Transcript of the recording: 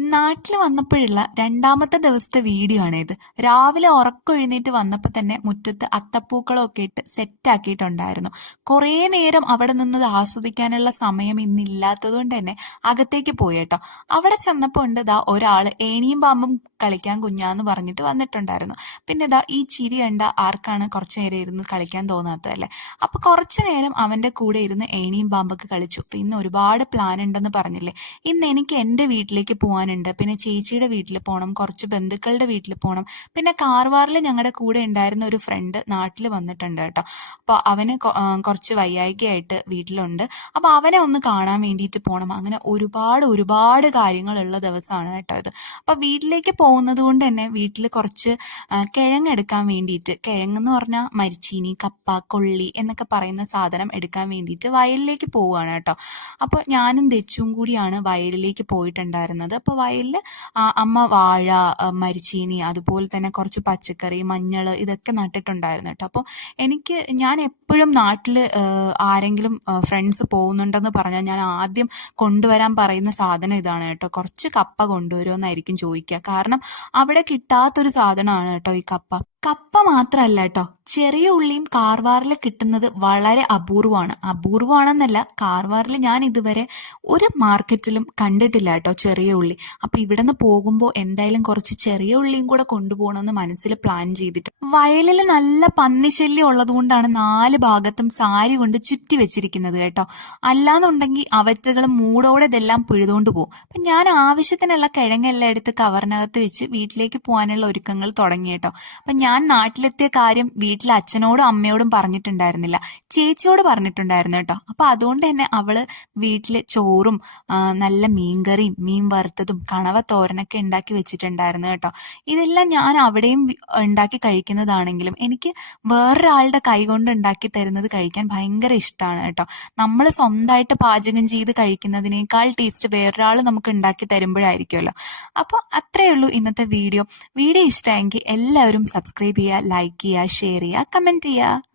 നാട്ടിൽ വന്നപ്പോഴുള്ള രണ്ടാമത്തെ ദിവസത്തെ വീഡിയോ ആണ് ഇത് രാവിലെ ഉറക്കൊഴുന്നേറ്റ് വന്നപ്പോൾ തന്നെ മുറ്റത്ത് അത്തപ്പൂക്കളമൊക്കെ ഇട്ട് സെറ്റാക്കിയിട്ടുണ്ടായിരുന്നു കുറേ നേരം അവിടെ നിന്നത് ആസ്വദിക്കാനുള്ള സമയം ഇന്നില്ലാത്തത് കൊണ്ട് തന്നെ അകത്തേക്ക് പോയി കേട്ടോ. അവിടെ ചെന്നപ്പോൾ ഉണ്ട് ദാ ഒരാൾ ഏണിയും പാമ്പും കളിക്കാൻ കുഞ്ഞാന്ന് പറഞ്ഞിട്ട് വന്നിട്ടുണ്ടായിരുന്നു. പിന്നെ ഇതാ ഈ ചിരി കണ്ട ആർക്കാണ് കുറച്ചു നേരം ഇരുന്ന് കളിക്കാൻ തോന്നാത്തതല്ലേ അപ്പൊ കുറച്ചു നേരം അവന്റെ കൂടെ ഇരുന്ന് ഏണിയും പാമ്പൊക്കെ കളിച്ചു. ഇന്ന് ഒരുപാട് പ്ലാൻ ഉണ്ടെന്ന് പറഞ്ഞില്ലേ? ഇന്ന് എനിക്ക് എന്റെ വീട്ടിലേക്ക് പോകാനുണ്ട്. പിന്നെ ചേച്ചിയുടെ വീട്ടിൽ പോകണം കുറച്ച് ബന്ധുക്കളുടെ വീട്ടിൽ പോകണം പിന്നെ കാർവാറിൽ ഞങ്ങളുടെ കൂടെ ഉണ്ടായിരുന്ന ഒരു ഫ്രണ്ട് നാട്ടിൽ വന്നിട്ടുണ്ട് കേട്ടോ. അപ്പോൾ അവന് കുറച്ച് വയ്യായികയായിട്ട് വീട്ടിലുണ്ട്. അപ്പോൾ അവനെ ഒന്ന് കാണാൻ വേണ്ടിയിട്ട് പോകണം അങ്ങനെ ഒരുപാട് ഒരുപാട് കാര്യങ്ങളുള്ള ദിവസമാണ് കേട്ടോ ഇത്. അപ്പോൾ വീട്ടിലേക്ക് പോകുന്നത് കൊണ്ട് തന്നെ വീട്ടിൽ കുറച്ച് കിഴങ്ങെടുക്കാൻ വേണ്ടിയിട്ട് കിഴങ്ങെന്ന് പറഞ്ഞാൽ മരിച്ചീനി കപ്പ കൊള്ളി എന്നൊക്കെ പറയുന്ന സാധനം എടുക്കാൻ വേണ്ടിയിട്ട് വയലിലേക്ക് പോവുകയാണ് കേട്ടോ. അപ്പോൾ ഞാനും തെച്ചും കൂടിയാണ് വയലിലേക്ക് പോയിട്ടുണ്ടായിരുന്നത്. അപ്പോൾ വയലിൽ അമ്മ വാഴ മരിച്ചീനി അതുപോലെ തന്നെ കുറച്ച് പച്ചക്കറി മഞ്ഞൾ ഇതൊക്കെ നട്ടിട്ടുണ്ടായിരുന്നു കേട്ടോ. അപ്പോൾ എനിക്ക് ഞാൻ എപ്പോഴും നാട്ടിൽ ആരെങ്കിലും ഫ്രണ്ട്സ് പോകുന്നുണ്ടെന്ന് പറഞ്ഞാൽ ഞാൻ ആദ്യം കൊണ്ടുവരാൻ പറയുന്ന സാധനം ഇതാണ് കേട്ടോ. കുറച്ച് കപ്പ കൊണ്ടുവരുമെന്നായിരിക്കും ചോദിക്കുക. കാരണം അവിടെ കിട്ടാത്തൊരു സാധനമാണ് കേട്ടോ ഈ കപ്പ. കപ്പ മാത്രമല്ല കേട്ടോ ചെറിയ ഉള്ളിയും കാർവാറിൽ കിട്ടുന്നത് വളരെ അപൂർവമാണ്. അപൂർവമാണെന്നല്ല കാർവാറിൽ ഞാൻ ഇതുവരെ ഒരു മാർക്കറ്റിലും കണ്ടിട്ടില്ല കേട്ടോ ചെറിയ ഉള്ളി. അപ്പൊ ഇവിടെ നിന്ന് പോകുമ്പോൾ എന്തായാലും കുറച്ച് ചെറിയ ഉള്ളിയും കൂടെ കൊണ്ടുപോകണമെന്ന് മനസ്സിൽ പ്ലാൻ ചെയ്തിട്ട്. വയലിൽ നല്ല പന്നിശല്യം ഉള്ളത് കൊണ്ടാണ് നാല് ഭാഗത്തും സാരി കൊണ്ട് ചുറ്റി വെച്ചിരിക്കുന്നത് കേട്ടോ. അല്ലാന്നുണ്ടെങ്കിൽ അവറ്റകൾ മൂടോടെ ഇതെല്ലാം പിഴുതുകൊണ്ട് പോകും. അപ്പൊ ഞാൻ ആവശ്യത്തിനുള്ള കിഴങ്ങെല്ലാം എടുത്ത് കവറിനകത്ത് വെച്ച് വീട്ടിലേക്ക് പോകാനുള്ള ഒരുക്കങ്ങൾ തുടങ്ങി കേട്ടോ അപ്പൊ ഞാൻ നാട്ടിലെത്തിയ കാര്യം വീട്ടിലെ അച്ഛനോടും അമ്മയോടും പറഞ്ഞിട്ടുണ്ടായിരുന്നില്ല. ചേച്ചിയോട് പറഞ്ഞിട്ടുണ്ടായിരുന്നു കേട്ടോ. അപ്പൊ അതുകൊണ്ട് തന്നെ അവൾ വീട്ടിൽ ചോറും നല്ല മീൻകറിയും മീൻ വറുത്തതും കണവ തോരനൊക്കെ ഉണ്ടാക്കി വെച്ചിട്ടുണ്ടായിരുന്നു കേട്ടോ. ഇതെല്ലാം ഞാൻ അവിടെയും ഉണ്ടാക്കി കഴിക്കുന്നതാണെങ്കിലും എനിക്ക് വേറൊരാളുടെ കൈ കൊണ്ട് ഉണ്ടാക്കി തരുന്നത് കഴിക്കാൻ ഭയങ്കര ഇഷ്ടമാണ് കേട്ടോ. നമ്മൾ സ്വന്തമായിട്ട് പാചകം ചെയ്ത് കഴിക്കുന്നതിനേക്കാൾ ടേസ്റ്റ് വേറൊരാൾ നമുക്ക് ഉണ്ടാക്കി തരുമ്പോഴായിരിക്കുമല്ലോ. അപ്പോൾ അത്രയേ ഉള്ളൂ ഇന്നത്തെ വീഡിയോ. വീഡിയോ ഇഷ്ടമെങ്കിൽ എല്ലാവരും സബ്സ്ക്രൈബ് ചെയ്യുക ലൈക്ക് ചെയ്യുക ഷെയർ ചെയ്യുക കമന്റ് ചെയ്യുക.